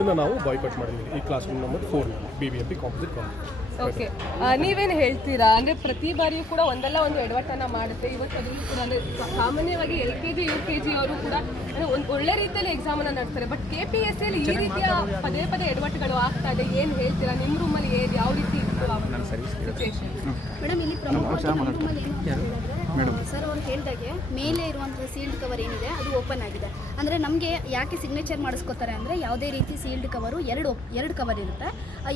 ನಾವು ಬಾಯ್ಕಟ್ ಮಾಡಿದ್ದೀವಿ ಈ class room number four B B M P composite college okay ನೀವೇನು ಹೇಳ್ತೀರಾ? ಅಂದ್ರೆ ಪ್ರತಿ ಬಾರಿಯೂ ಕೂಡ ಒಂದಲ್ಲ ಒಂದು ಎಡವಟ್ಟನ್ನ ಮಾಡುತ್ತೆ. ಇವತ್ತು ಅದರಲ್ಲೂ ಕೂಡ ಅಂದ್ರೆ ಸಾಮಾನ್ಯವಾಗಿ L K G U K G ಅವರು ಕೂಡ ಅಂದ್ರೆ ಒಂದು ಒಳ್ಳೆ ರೀತಿಯಲ್ಲಿ ಎಕ್ಸಾಮ್ ಅನ್ನ ನಡೆಸ್ತಾರೆ. ಬಟ್ ಕೆ ಪಿ ಎಸ್ ಸಿಯಲ್ಲಿ ಈ ರೀತಿಯ ಪದೇ ಪದೇ ಎಡವಟ್ಟುಗಳು ಆಗ್ತಾ ಇದೆ. ಏನು ಹೇಳ್ತೀರಾ? ನಿಮ್ಮ ರೂಮಲ್ಲಿ ಏನು ಯಾವ ರೀತಿ ಮೇಡಮ್ ಇಲ್ಲಿ ಪ್ರಮುಖವಾಗಿ ನಮ್ಮ ರೂಮಲ್ಲಿ ಏನು ಅಂತ ಹೇಳಿದ್ರೆ ಸರ್ ಅವ್ರು ಹೇಳಿದಾಗೆ ಮೇಲೆ ಇರುವಂತಹ ಸೀಲ್ಡ್ ಕವರ್ ಏನಿದೆ ಅದು ಓಪನ್ ಆಗಿದೆ. ಅಂದ್ರೆ ನಮಗೆ ಯಾಕೆ ಸಿಗ್ನೇಚರ್ ಮಾಡಿಸ್ಕೋತಾರೆ ಅಂದ್ರೆ ಯಾವುದೇ ರೀತಿ ಸೀಲ್ಡ್ ಕವರು ಎರಡು ಎರಡು ಕವರ್ ಇರುತ್ತೆ.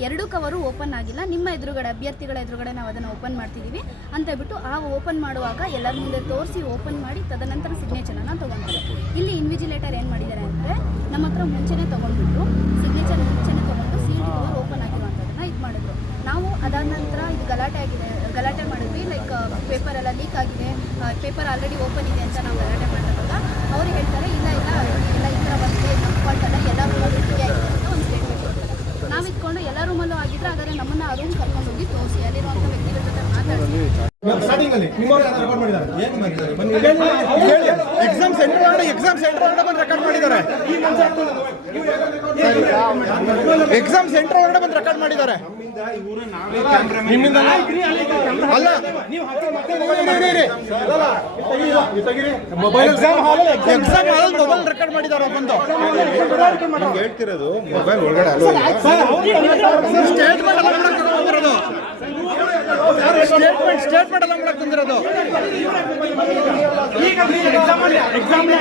ಎರಡು ಕವರು ಓಪನ್ ಆಗಿಲ್ಲ. ನಿಮ್ಮ ಎದುರುಗಡೆ, ಅಭ್ಯರ್ಥಿಗಳ ಎದುರುಗಡೆ ನಾವು ಅದನ್ನು ಓಪನ್ ಮಾಡ್ತಿದ್ದೀವಿ ಅಂತ ಹೇಳ್ಬಿಟ್ಟು ಆ ಓಪನ್ ಮಾಡುವಾಗ ಎಲ್ಲರ ಮುಂದೆ ತೋರಿಸಿ ಓಪನ್ ಮಾಡಿ ತದನಂತರ ಸಿಗ್ನೇಚರನ್ನು ತೊಗೊತಾರೆ ಇಲ್ಲಿ ಇನ್ವಿಜಿಲೇಟರ್ ಏನು ಮಾಡಿದ್ದಾರೆ ಅಂದರೆ ನಮ್ಮ ಹತ್ರ ಮುಂಚೆನೇ ತೊಗೊಂಡ್ಬಿಟ್ಟು ಸಿಗ್ನೇಚರ್ ಮುಂಚೆನೇ ತೊಗೊಂಡು ಸೀಲ್ಡ್ ಕವರ್ ಓಪನ್ ಆಗಿರುವಂಥದ್ದನ್ನು ಇದು ಮಾಡಿದ್ರು. ನಾವು ಅದಾದ ನಂತರ ಇದು ಗಲಾಟೆ ಆಗಿದೆ, ಗಲಾಟೆ ಮಾಡಿದ್ವಿ. ಲೈಕ್ ಪೇಪರ್ ಎಲ್ಲ ಲೀಕ್ ಆಗಿದೆ. ಪೇಪರ್ ಆಲ್ರೆಡಿ ಓಪನ್ ಇದೆ ಅಂತ ನಾವು ಗಲಾಟೆ ಮಾಡಿದಾಗ ಅವ್ರು ಹೇಳ್ತಾರೆ, ಇಲ್ಲ ಇಲ್ಲ ಎಲ್ಲ ಈ ಥರ ಬಂದಿದೆ ನಮ್ಮ ಫಾಲ್ಟ್ ಅಲ್ಲ ಎಲ್ಲ ರೂಮಲ್ಲೂ ಹೀಗೆ ಆಗಿದೆ ಅಂತ ಒಂದು ಸ್ಟೇಟ್ಮೆಂಟ್ ಕೊಡ್ತಾರೆ ನಾವು ಇದ್ಕೊಂಡು ಎಲ್ಲ ರೂಮಲ್ಲೂ ಆಗಿದ್ರೆ ಹಾಗಾದ್ರೆ ನಮ್ಮನ್ನ ಆ ರೂಮ್ ಕರ್ಕೊಂಡು ಹೋಗಿ ತೋರಿಸಿ. ಅಲ್ಲಿರುವಂತ ವ್ಯಕ್ತಿಗಳ ಜೊತೆ ಮಾತಾಡಿಸಿ ಸ್ಟಾರ್ಟಿಂಗ್ ಅಲ್ಲಿ ನಿಮ್ಮ ರೆಕಾರ್ಡ್ ಮಾಡಿದ್ದಾರೆ? ಏನು ಮಾಡಿದ್ದಾರೆ? ಬನ್ನಿ. ಹೇಳಿ ಎಕ್ಸಾಮ್ ಸೆಂಟರ್ ಒಳಗಡೆ ಎಕ್ಸಾಮ್ ಸೆಂಟರ್ ಬಂದು ರೆಕಾರ್ಡ್ ಮಾಡಿದ್ದಾರೆ. ಎಕ್ಸಾಮ್ ಸೆಂಟರ್ ಒಳಗಡೆ ಬಂದು ರೆಕಾರ್ಡ್ ಮಾಡಿದ್ದಾರೆ. ನಿಮ್ಮಿಂದ ಅಲ್ಲ. Mobile exam hall exam hall mobile record ಮಾಡಿದಾರೆ ಬಂದು ಹೇಳ್ತಿರೋದು ಮೊಬೈಲ್ ಒಳಗಡೆ ಅಲೋ ಸ್ಟೇಟ್ಮೆಂಟ್ ಎಲ್ಲ ಮಾಡಕ್ ಬಂದಿರೋದು ಸ್ಟೇಟ್ಮೆಂಟ್ ಸ್ಟೇಟ್ಮೆಂಟ್ ಅಲ್ಲ ಮಾಡಕ್ ಬಂದಿರೋದು ಎಕ್ಸಾಮ್ ಇದೆ